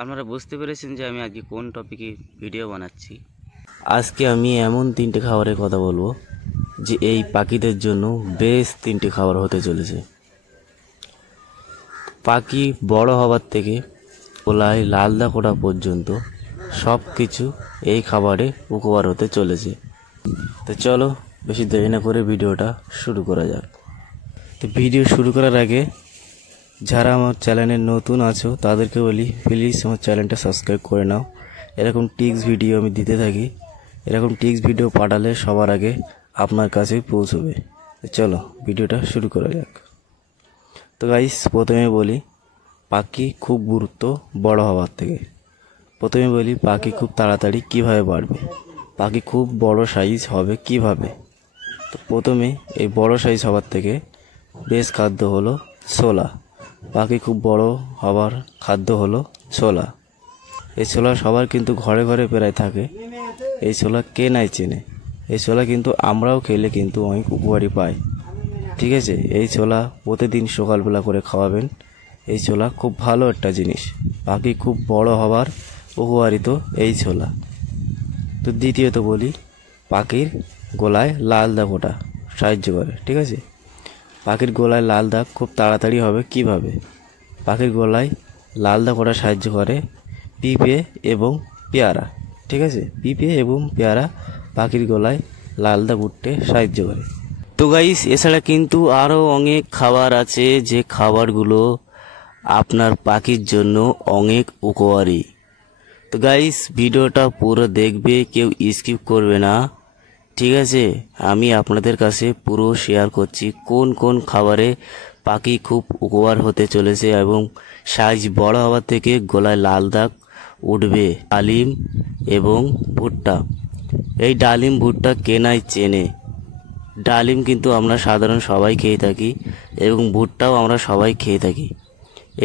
আপনারা বুঝতে পেরেছেন যে আমি আজকে কোন টপিকে ভিডিও বানাচ্ছি। আজকে আমি এমন তিনটে খাবারের কথা বলবো যে এই পাখিদের জন্য বেশ তিনটে খাবার হতে চলেছে। পাখি বড় হবার থেকে গোলায় লালদা করা পর্যন্ত সব কিছু এই খাবারে উপকার হতে চলেছে। তো চলো বেশি দেরি না করে ভিডিওটা শুরু করা যাক। তো ভিডিও শুরু করার আগে যারা আমার চ্যানেলে নতুন আছো তাদেরকে বলি প্লিজ আমার চ্যানেলটা সাবস্ক্রাইব করে নাও। এরকম টিক্স ভিডিও আমি দিতে থাকি, এরকম টিক্স ভিডিও পাঠালে সবার আগে আপনার কাছে পৌঁছবে। চলো ভিডিওটা শুরু করা যাক। তো গাইস প্রথমে বলি পাখি খুব গুরুত্ব বড় হওয়ার থেকে। প্রথমে বলি পাখি খুব তাড়াতাড়ি কিভাবে বাড়বে, পাখি খুব বড় সাইজ হবে কিভাবে। তো প্রথমে এই বড় সাইজ হওয়ার থেকে বেশ খাদ্য হলো ছোলা। পাখি খুব বড় হওয়ার খাদ্য হলো ছোলা। এই ছোলা সবার কিন্তু ঘরে ঘরে প্রায় থাকে। এই ছোলা কে নাই চেনে, এই ছোলা কিন্তু আমরাও খেলে কিন্তু অনেক উপকারী পাই। ঠিক আছে, এই ছোলা প্রতিদিন সকালবেলা করে খাওয়াবেন। এই ছোলা খুব ভালো একটা জিনিস, পাখি খুব বড় হওয়ার উপকারিত এই ছোলা। তো দ্বিতীয়ত বলি পাখির গলায় লাল দাগটা সাহায্য করে। ঠিক আছে, পাখির গলায় লাল দাগ খুব তাড়াতাড়ি হবে কিভাবে। পাখির গলায় লাল দাগ ওটা সাহায্য করে পিঁপড়ে এবং পেয়ারা। ঠিক আছে, পিঁপড়ে এবং পেয়ারা পাখির গলায় লাল দাগ উঠতে সাহায্য করে। তো গাইস এছাড়া কিন্তু আরও অনেক খাবার আছে যে খাবারগুলো আপনার পাখির জন্য অনেক উপকারী। তো গাইস ভিডিওটা পুরো দেখবে, কেউ স্কিপ করবে না। ঠিক আছে, আমি আপনাদের কাছে পুরো শেয়ার করছি কোন কোন খাবারে পাখি খুব উপকার হতে চলেছে এবং সাইজ বড় হওয়ার থেকে গলায় লাল দাগ উঠবে। ডালিম এবং ভুট্টা। এই ডালিম ভুট্টা কেনাই চেনে। ডালিম কিন্তু আমরা সাধারণ সবাই খেয়ে থাকি এবং ভুট্টাও আমরা সবাই খেয়ে থাকি।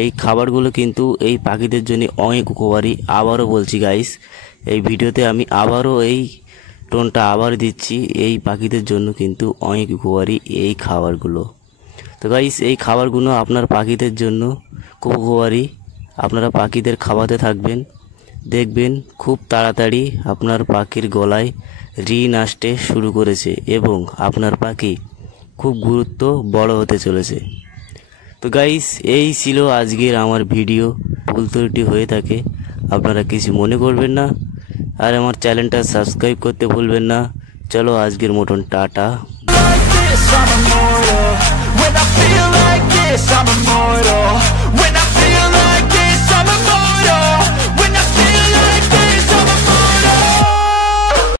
এই খাবারগুলো কিন্তু এই পাখিদের জন্য অনেক উপকারী। আবারও বলছি গাইস, এই ভিডিওতে আমি আবারও এই টোনটা আবার দিচ্ছি, এই পাখিদের জন্য কিন্তু অনেক উপকারী এই খাবারগুলো। তো গাইস এই খাবারগুলো আপনার পাখিদের জন্য খুব উপকারী। আপনারা পাখিদের খাওয়াতে থাকবেন, দেখবেন খুব তাড়াতাড়ি আপনার পাখির গলায় ঋণ আসতে শুরু করেছে এবং আপনার পাখি খুব গুরুত্ব বড় হতে চলেছে। তো গাইস এই ছিল আজকের আমার ভিডিও। ভুল ত্রুটি হয়ে থাকে আপনারা কিছু মনে করবেন না, আর আমার চ্যানেলটা সাবস্ক্রাইব করতে ভুলবেন না। চলো আজকের মতন tata. When I feel like this, I'm immortal. When I